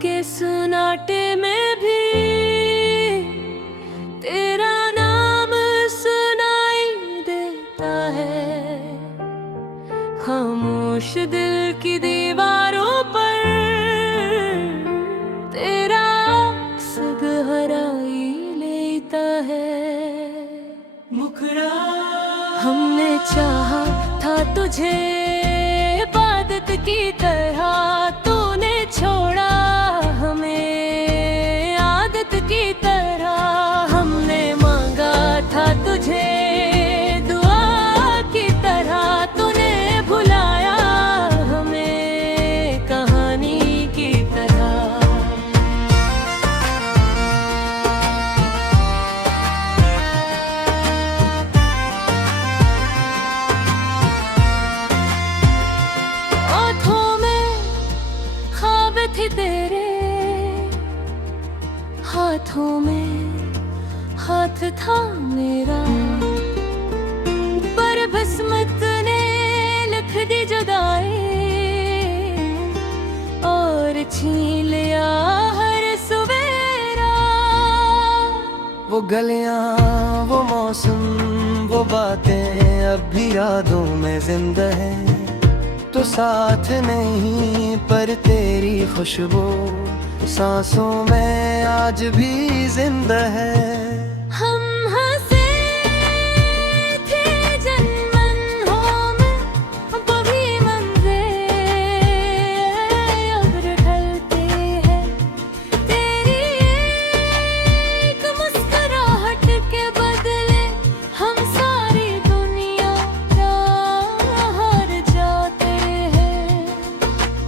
के सुनाटे में भी तेरा नाम सुनाई देता है। खामोश दिल की दीवारों पर तेरा अक्स गहराई लेता है। मुखड़ा हमने चाहा था तुझे इबादत की तरह, तूने छोड़ा हमें आदत की तरह। हमने मांगा था तुझे दुआ की तरह, तूने भुलाया हमें कहानी की तरह। थी तेरे हाथों में हाथ था मेरा, पर बसमत ने लिख दी जुदाई और छीन लिया हर सवेरा। वो गलियां, वो मौसम, वो बातें अब भी यादों में जिंदा है। तो साथ नहीं पर तेरी खुशबू सांसों में आज भी जिंदा है। हम हंसे थे जन्मों में, वही मंज़िल अब ढलते हैं। तेरी एक मुस्कुराहट के बदले हम सारी दुनिया हार जाते हैं।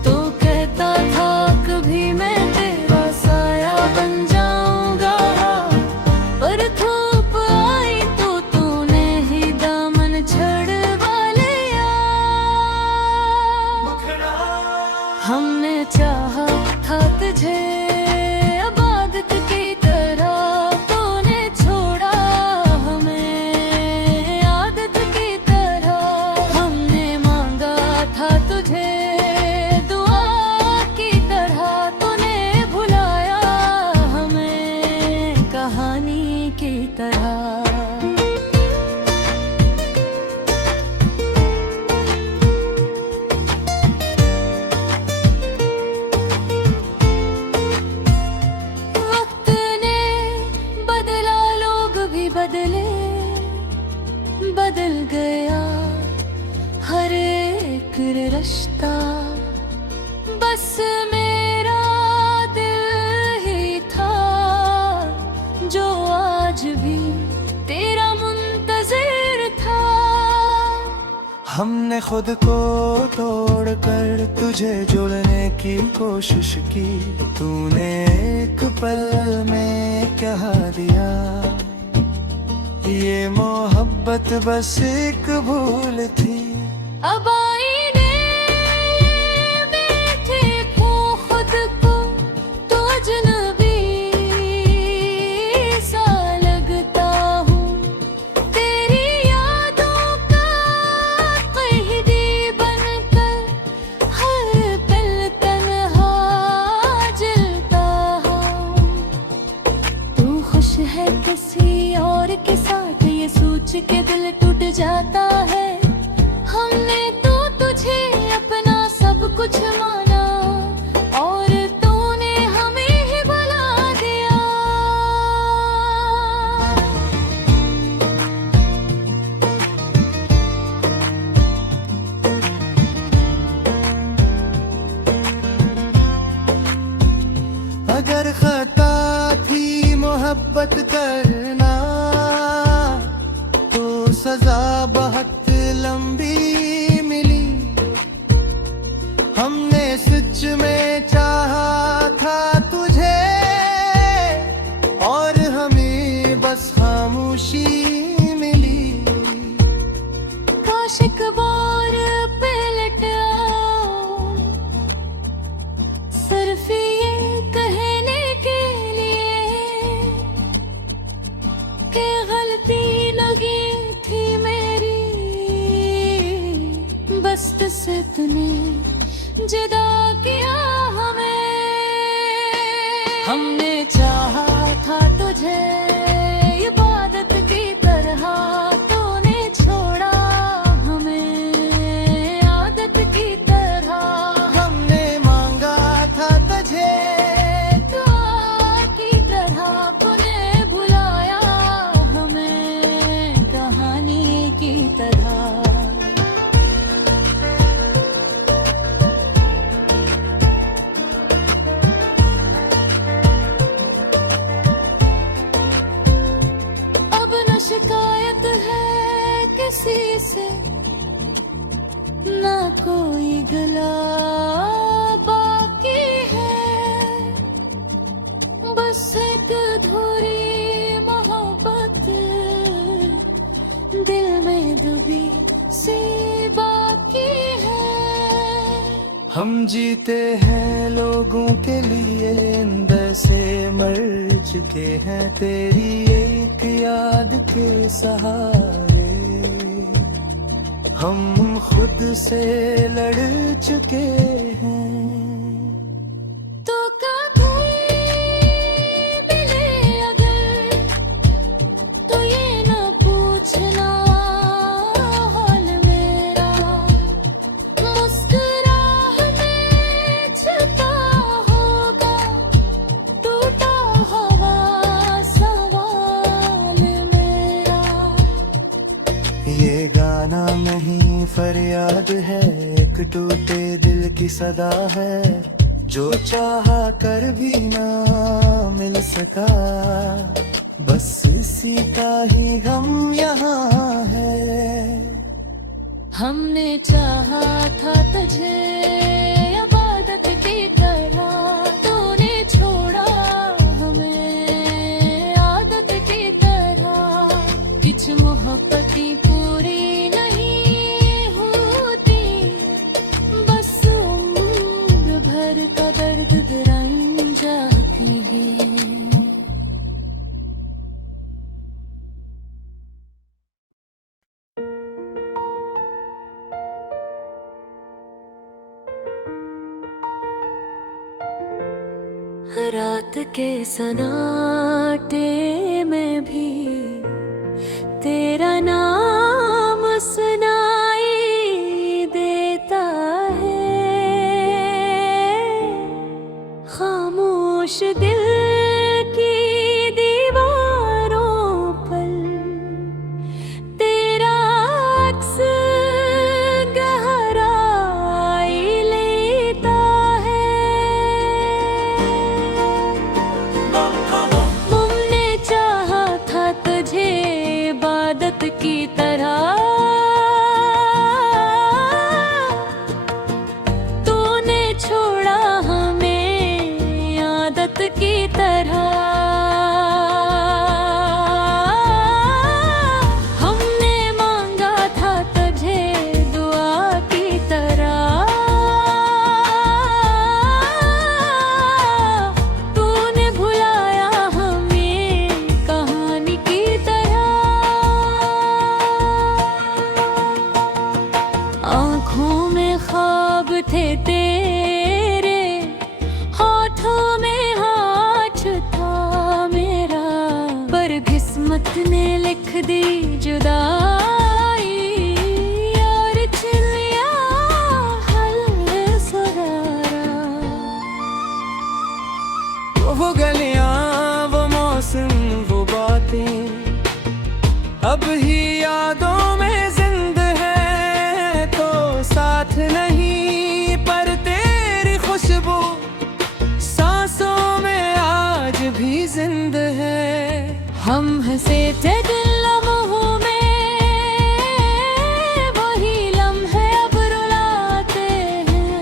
तो कहता था कभी मैं तेरा साया बन जाऊंगा, पर धूप आई तो तूने ही दामन छड़वा लिया। हमने चाहा था तुझे इबादत की तरह, तूने छोड़ा हमें आदत की तरह। हमने मांगा था तुझे दुआ की तरह, तूने भुलाया हमें कहानी की तरह। वक्त ने बदला, लोग भी बदले, बदल गया हर एक रिश्ता। बस मेरा दिल ही था जो आज भी तेरा मुंतजिर था। हमने खुद को तोड़कर तुझे जोड़ने की कोशिश की, तूने एक पल में क्या दिया। ये मोहब्बत बस एक भूल थी। अब आईने में देखूं खुद को तो अजनबी सा लगता हूँ। तेरी यादों का कैदी बनकर हर पल तन्हा जलता हूँ। तू खुश है किसी और के साथ, ये सोच के दिल टूट जाता है। हमने तो तुझे अपना सब कुछ माना और तूने हमें ही भुला दिया। अगर खता थी मोहब्बत करना तो सजा बहुत लंबी मिली। हमने सच में चाहा था तुझे और हमें बस खामोशी मिली। काश एक बार पलट आओ, सिर्फ ये कहने के लिए कि गलती लगी थी मेरी। बस से तूने जुदा किया हमें। हमने चाहा था तुझे इबादत की तरह, तूने छोड़ा हमें आदत की तरह। हमने मांगा था तुझे दुआ की तरह, तूने बुलाया हमें कहानी की तरह। शिकायत है किसी से, ना कोई गला बाकी है, बस एक अधूरी मोहब्बत दिल में डूबी सी बाकी है। हम जीते हैं लोगों के लिए, अंदर से मर चुके हैं तेरी एक याद के सहारे। हम खुद से लड़ चुके हैं। तो कभी मिले अगर तो ये न पूछना हाल मेरा, मुस्कुराहट में छुपा होगा टूटा हुआ सवाल मेरा। ये गाना नहीं फरियाद है, एक टूटे दिल की सदा है, जो चाहा कर भी ना मिल सका, बस इसी का ही गम यहाँ है। हमने चाहा था तुझे इबादत की तरह, तूने छोड़ा हमें आदत की तरह। कुछ मोहब्बती पूरी नहीं होती, बस उम्र भर का दर्द रंग जाती है। रात के सन्नाटे में भी तेरा नाम सुनाई देता है। खामोश दिल की दीवारों पर तेरा अक्स गहराई लेता है। हमने चाहा था तुझे इबादत की तरह, तूने छोड़ा हमें आदत की तरह। हमने मांगा था तुझे दुआ की तरह, तूने भुलाया हमें कहानी की तरह। आँखों में ख्वाब थे तेरे, होठों में हाथ था मेरा, पर किस्मत ने लिख दी जुदाई और छिन लिया हल्के सरारा। वो गलियां, वो मौसम, वो बातें अब ही यादों में जिंदा है, तो साथ नहीं पर तेरी खुशबू सांसों में आज भी जिंदा है। हम हंसे थे दिल लम्हों में, वही लम्हे अब रुलाते हैं।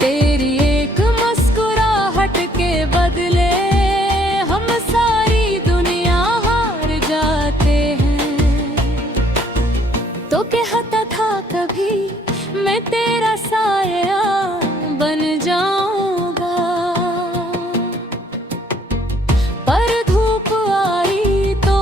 तेरी एक मुस्कुराहट के बदले हम सारी दुनिया हार जाते हैं। तो कहता था कभी मैं तेरा साया बन जाऊंगा, पर धूप आई तो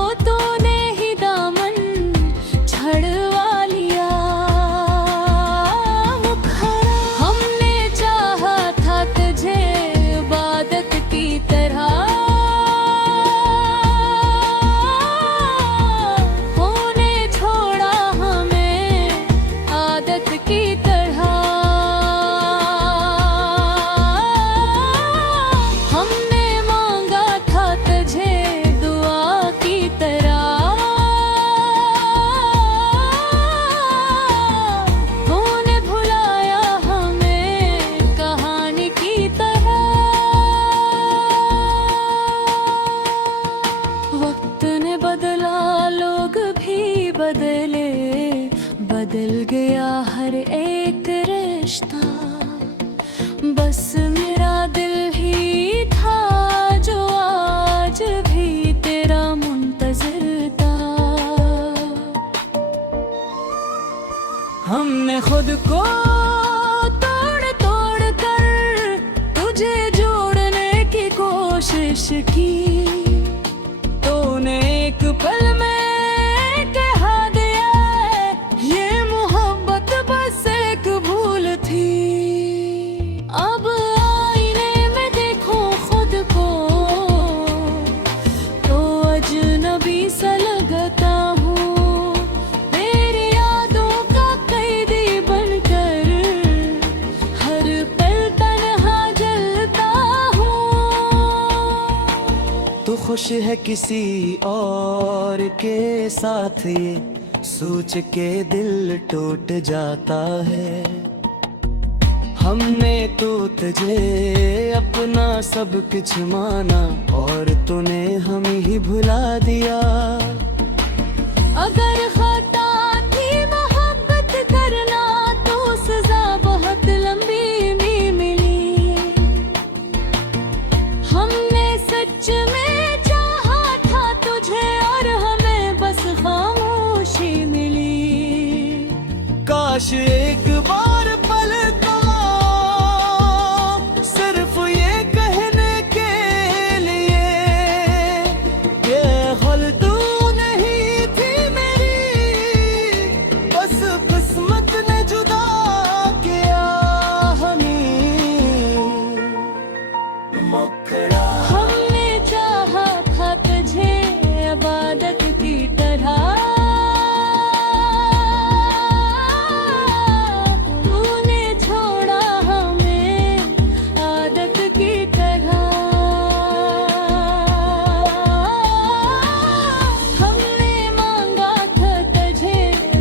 गया हर एक रिश्ता, बस मेरा दिल ही था जो आज भी तेरा मुंतज़िर था। हमने खुद को तोड़ तोड़ कर तुझे जोड़ने की कोशिश की, तूने एक पल में कहा दिया ये मोहब्बत बस एक भूल थी। अब आईने में देखो खुद को तो अजनबी सा लगता हूँ, तेरी यादों का कैदी बनकर हर पल तन्हा जलता हूँ। तू खुश है किसी और के साथ, ये सोच के दिल टूट जाता है। हमने तो तुझे अपना सब कुछ माना और तूने हमें ही भुला दिया। अगर खता थी मोहब्बत करना तो सजा बहुत लंबी भी मिली। हमने सच में चाहा था तुझे और हमें बस खामोशी मिली। काश एक बार पल को सिर्फ ये कहने के लिए ये हल तू नहीं थी मेरी, बस किस्मत ने जुदा किया हमें। मुकरा हमने चाहा था तुझे इबादत की तरह, तूने छोड़ा हमें आदत की तरह। हमने मांगा था तुझे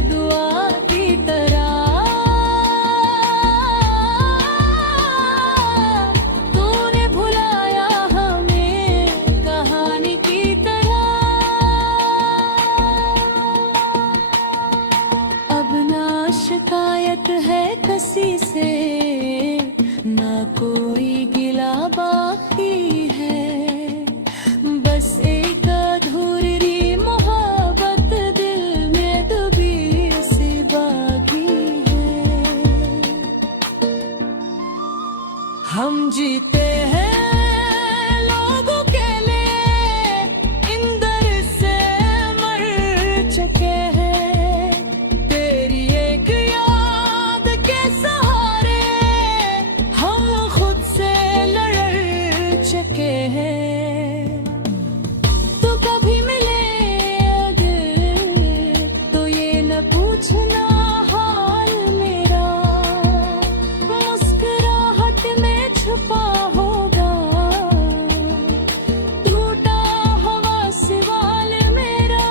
दुआ की तरह, तूने भुलाया हमें कहानी की तरह। अब ना शिकायत है किसी से, ना कोई गिला बाकी है, बस एक अधूरी मोहब्बत दिल में दबी सी बाकी है। हम जीते हैं लोगों के लिए, इंदर से मर चुके हैं, तेरी एक याद के सहारे हम खुद से लड़ चुके हैं। तो कभी मिले अगर तो ये न पूछना हाल मेरा, मुस्कुराहट में छुपा होगा टूटा हुआ सवाल मेरा।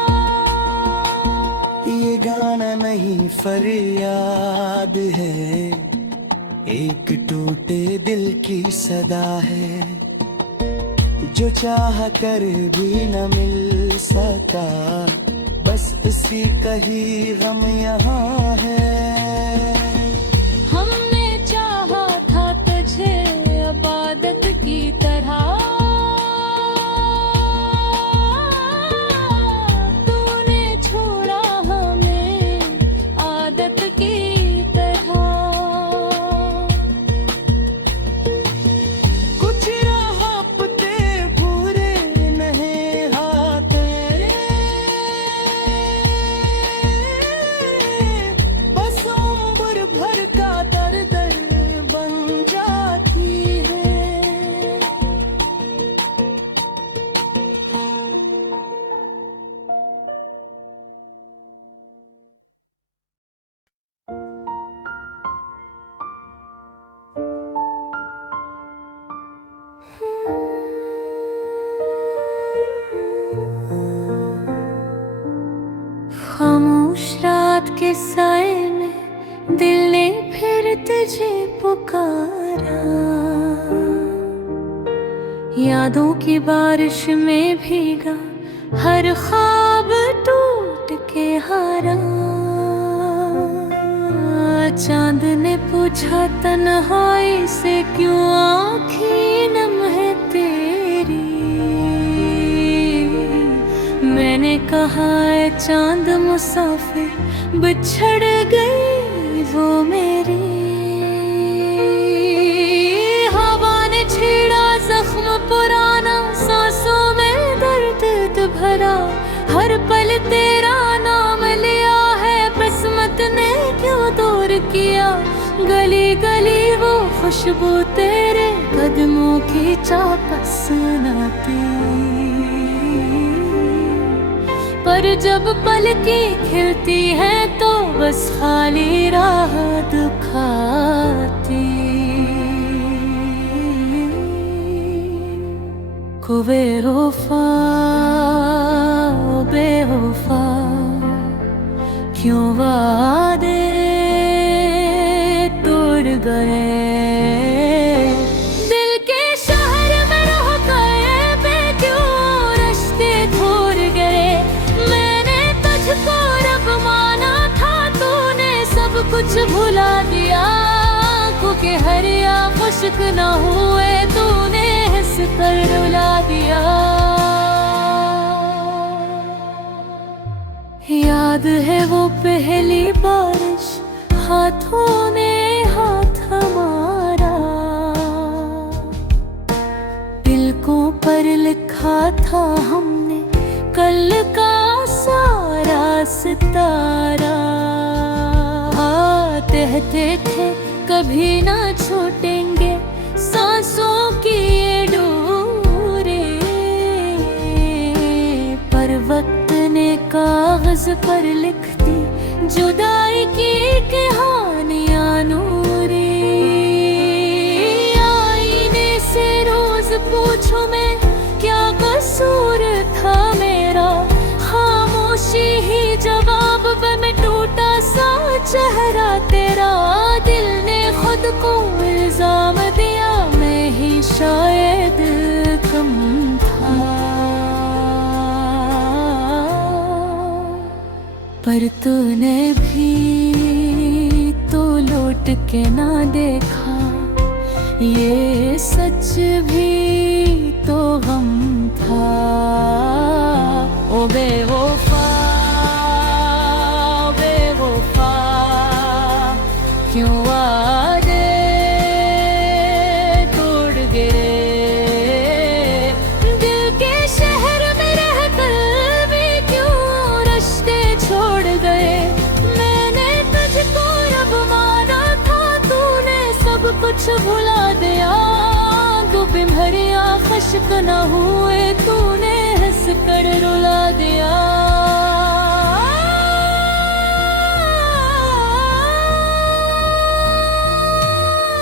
ये गाना नहीं फरियाद है, एक टूटे दिल की सदा है, जो चाह कर भी न मिल सका, बस इसी का ही गम यहाँ है। हमने चाहा था तुझे इबादत की तरह, तूने छोड़ा हमें आदत की तरह। कुछ राहते बुरे नहीं हाथे, बस उम्र भर का दर्द बन जाती है। खामोश रात के साए में दिल ने फिर तुझे पुकारा, यादों की बारिश में भीगा हर ख्वाब टूट के हारा। चांद ने पूछा तन्हाई से क्यों आँखें नम है तेरी। मैंने कहा है चांद मुसाफिर बिछड़ गई वो मेरी। हवा ने छेड़ा जख्म पुराना, सांसों में दर्द भरा। हर पल तेरा नाम लिया है, किस्मत ने क्यों दूर किया। गली गली वो खुशबू तेरे कदमों की चापस सुनाती। पर जब पलकें खिलती हैं तो बस खाली राह दिखाती। बेवफा बेवफा क्यों वादे तोड़ गए। दिल के शहर में रह गए बे क्यों रिश्ते छोड़ गए। मैंने तुझको रब माना था, तूने सब कुछ भुला दिया। आँखों के हरिया खुश्क न हुए, तूने हंस कर रुला दिया। याद है वो पहली बारिश, हाथों ने हाथ हमारा। तिलकों पर लिखा था हमने कल का सारा सितारा। कहते थे कभी ना छूटेंगे सांसों की ये डोरे। पर वक्त ने कागज पर लिख दी जुदाई की कहानियां नूरी। आईने से रोज पूछूं मैं क्या कसूर था मेरा। खामोशी ही जवाब में टूटा सा चेहरा तेरा। दिल ने खुद को इल्जाम दिया, मैं ही शायद कम था। पर तूने भी तो लौट के ना देखा, ये सच भी तो गम था। ओ बेवफा बेवफा क्यों वादे तोड़ गए। दिल के शहर में रहकर भी क्यों रिश्ते छोड़ गए। मैंने तुझको रब माना था, तूने सब कुछ भुला दिया। डूबे भरिया खश्क न हुए, तूने हंस कर रुला दिया।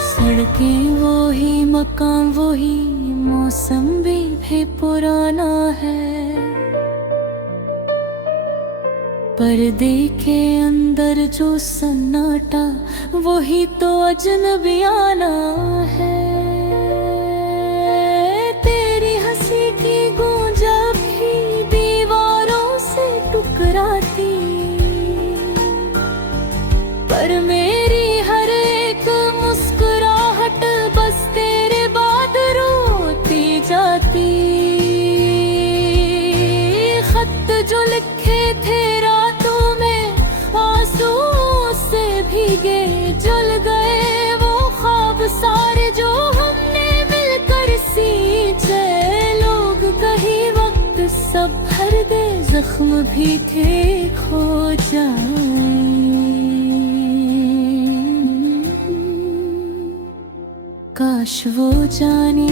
सड़कें वही, मकान वही, मौसम भी पुराना है। पर्दे के अंदर जो सन्नाटा, वही तो अजनबियाना है। तेरी हंसी की गूंजा भी दीवारों से टकराती। पर मेरी हर एक मुस्कुराहट बस तेरे बाद रोती जाती। खत जो लिखे थे रातों में आंसुओं से भीगे, जल गए वो ख्वाब सारे जो हमने मिलकर सींचे। लोग कहीं वक्त सब भर दे, जख्म भी थे खो जाए। काश वो जाने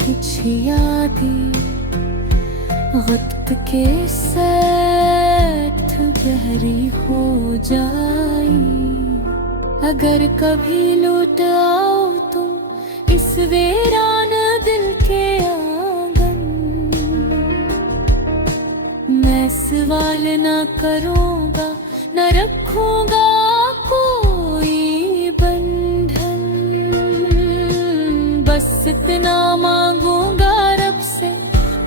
कुछ यादें वक्त के साथ गहरी हो जाए। अगर कभी लौट आओ तुम इस वीरान दिल के आंगन, मैं सवाल न करूँगा न रखूँगा कोई बंधन। बस इतना मांगूंगा रब से,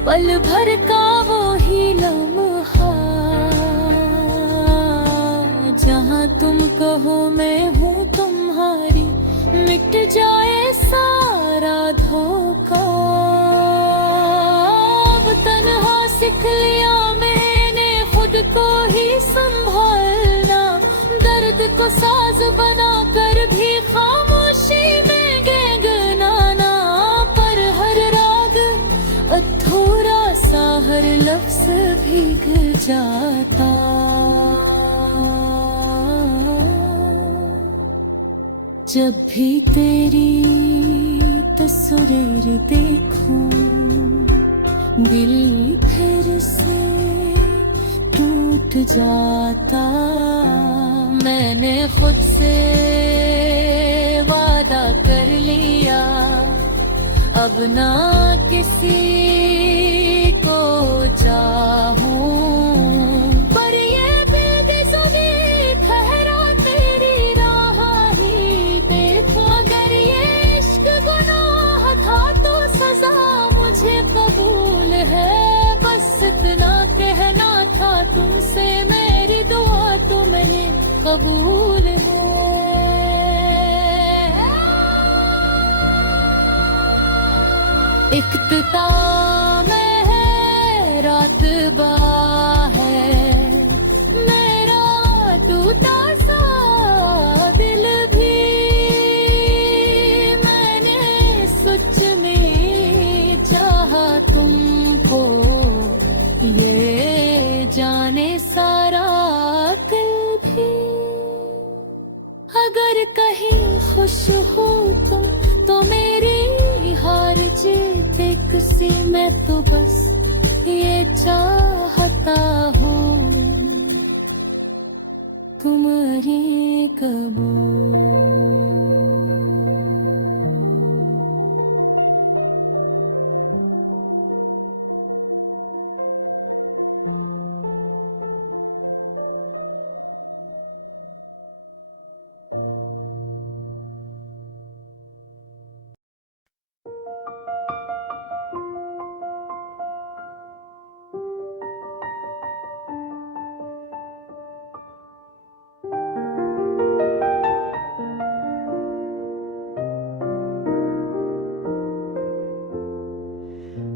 पल भर का वो ही लम्हा जहाँ तुम कहो मैं हूँ तुम्हारी, मिट जाए सारा धोखा। अब तन्हा सीख लिया मैंने खुद को ही संभालना, दर्द को साज बना कर भी खामोशी में गुनगुनाना। पर हर राग अधूरा सा, हर लफ्ज भीग जाता। जब भी तेरी तस्वीर देखूं, दिल फिर से टूट जाता। मैंने खुद से वादा कर लिया, अब ना किसी को चाहूं। पर ये बेदिसोगे ठहरा तेरी राह ही देखो। अगर ये इश्क गुनाह था तो सजा मुझे कबूल है। बस इतना कहना था तुमसे, मेरी दुआ तुम्हें कबूल है। इख्तिताम है, रात बा है, मेरा टूटा सा दिल भी। मैंने सच में चाहा तुमको, ये जाने सारा दिल भी। अगर कहीं खुश हो तुम तो मेरी हार जीत एक सी। मैं तो बस ये चाहता हूँ तुम्हारी कबूल।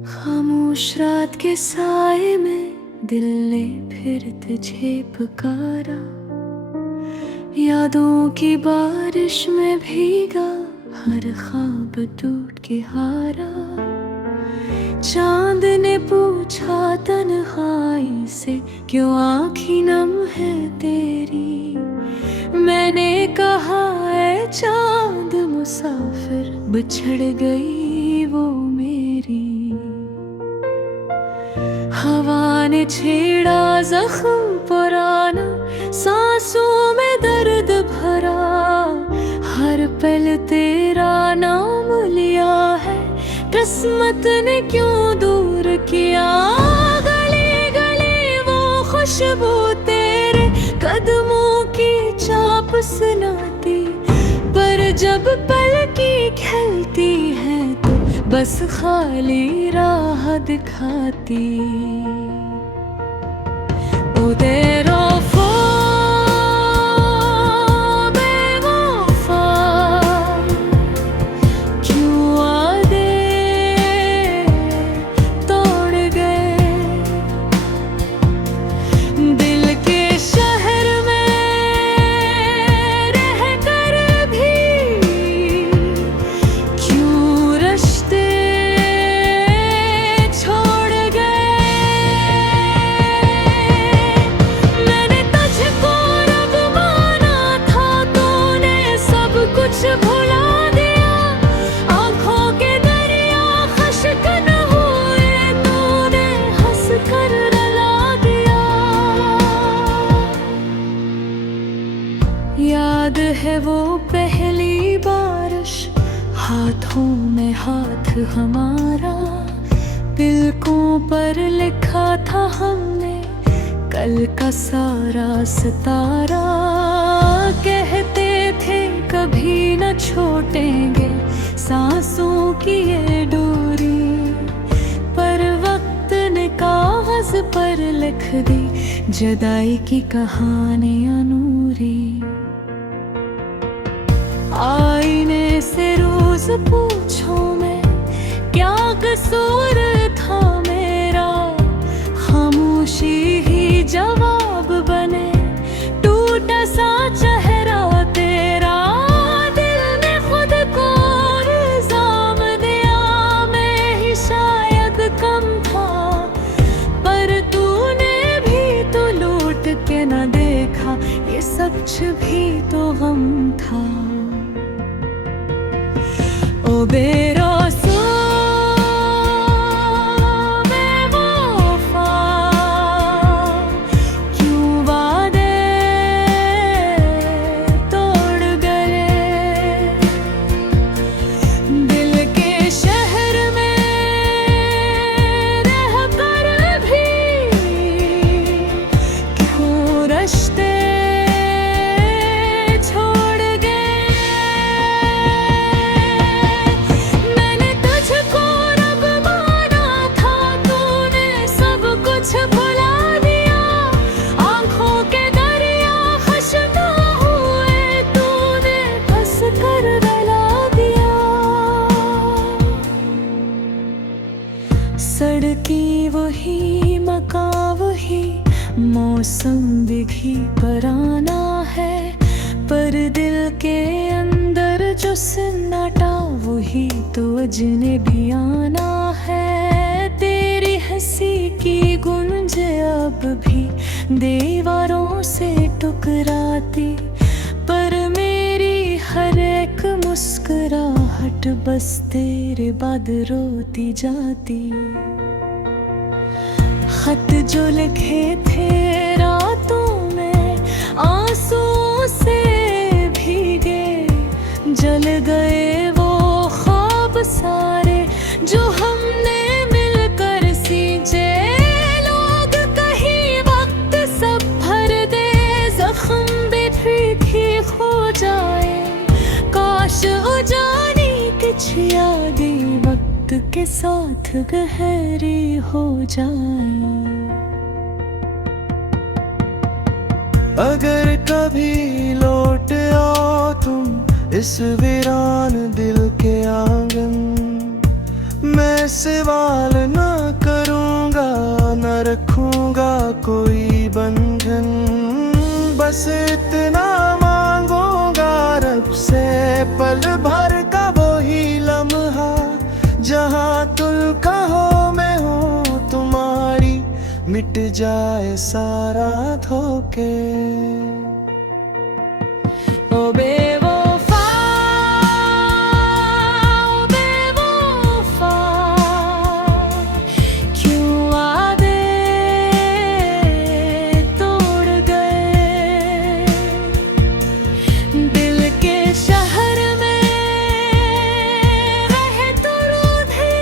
खामोश रात के साए में दिल ने फिर तुझे पुकारा। यादों की बारिश में भीगा हर ख्वाब टूट के हारा। चांद ने पूछा तन्हाई से, क्यों आँखी नम है तेरी। मैंने कहा ऐ चांद मुसाफिर, बिछड़ गई वो मेरी। हवा ने छेड़ा जख्म पुराना, सांसों में दर्द भरा। हर पल तेरा नाम लिया है, किस्मत ने क्यों दूर किया। गली गली वो खुशबू तेरे कदमों की चाप सुनाती। पर जब पलकी खिलती है तो बस खाली राह दिखाती। ओ तेरा भुला दिया। आँखों के दरिया खश्क न हुए, तूने हंस कर रुला दिया। याद है वो पहली बारिश, हाथों में हाथ हमारा। तिलकों पर लिखा था हमने कल का सारा सितारा। कहते थे कभी न छोड़ेंगे सांसों की ये डोरी। पर वक्त ने कागज पर लिख दी जुदाई की कहानियां नूरी। आईने से रोज पूछो मैं क्या कसूर था मेरा, खामोशी ही जवाब बने टूटा सा चेहरा तेरा। दिल ने खुद को इल्जाम दिया मैं ही शायद कम था, पर तूने भी तो लौट के न देखा ये सच भी तो गम था। ओ बेरोसो बेवफा, क्यों वादे तोड़ गए, दिल के शहर में रह कर भी क्यों रिश्ते सड़की वही मकान वही मौसम दिखी पराना है, पर दिल के अंदर जो सन्नाटा वही तो अजनबी आना है। तेरी हंसी की गूंज अब भी दीवारों से टकराती, पर मेरी हर एक मुस्कुराहट बस तेरे बाद रोती जाती। खत जो लिखे थे रातों में आंसुओं से भीगे, जल गए वो ख्वाब सारे जो हमने मिलकर सींचे। लोग कहीं वक्त सब भर दे, जख्म भी ठीक ही हो जाए, काश उजानी कुछ यादें वक्त के साथ गहरी हो जाए। अगर कभी लौट आओ तुम इस वीरान दिल के आंगन, मैं सवाल न करूँगा न रखूँगा कोई बंधन, बस इतना मांगूंगा रब से पल भर का वही लम्हा, जहाँ तुम कहो मैं हूँ तुम्हारी, मिट जाए सारा धोखे। ओ बेवफा ओ बेवफा, क्यों वादे तोड़ गए, दिल के शहर में रह तू रूठे,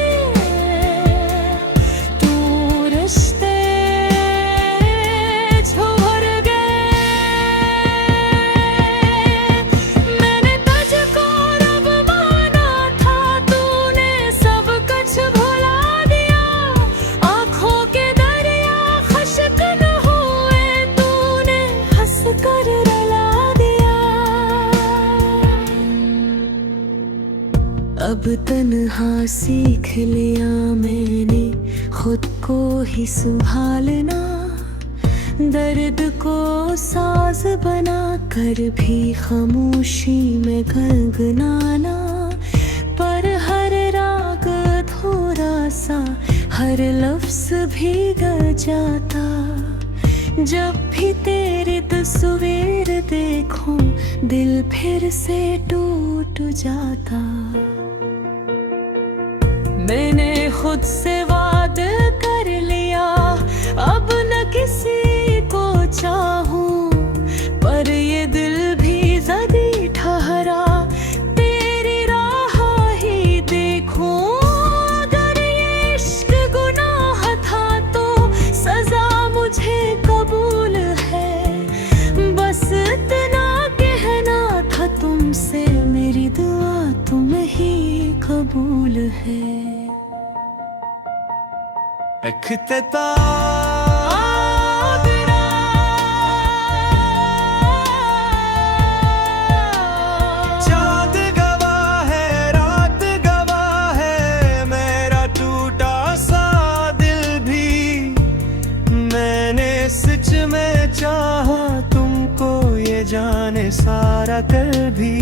तू रिश्ते अब तन्हा सीख लिया मैंने खुद को ही संभालना, दर्द को साज बना कर भी खामोशी में गनगनाना, पर हर राग थोड़ा सा हर लफ्ज भीग जाता, जब भी तेरी तस्वीर देखूं दिल फिर से टूट जाता। मैंने खुद से वादा कर लिया अब न किसी को चाहूं, पर ये दिल भी ज़दी ठहरा तेरी राह ही देखूं। अगर ये इश्क गुनाह था तो सजा मुझे कबूल है, बस इतना कहना था तुमसे मेरी दुआ तुम्हें ही कबूल है। इख्तिताम मैं चाहा तुमको ये जाने सारा कर भी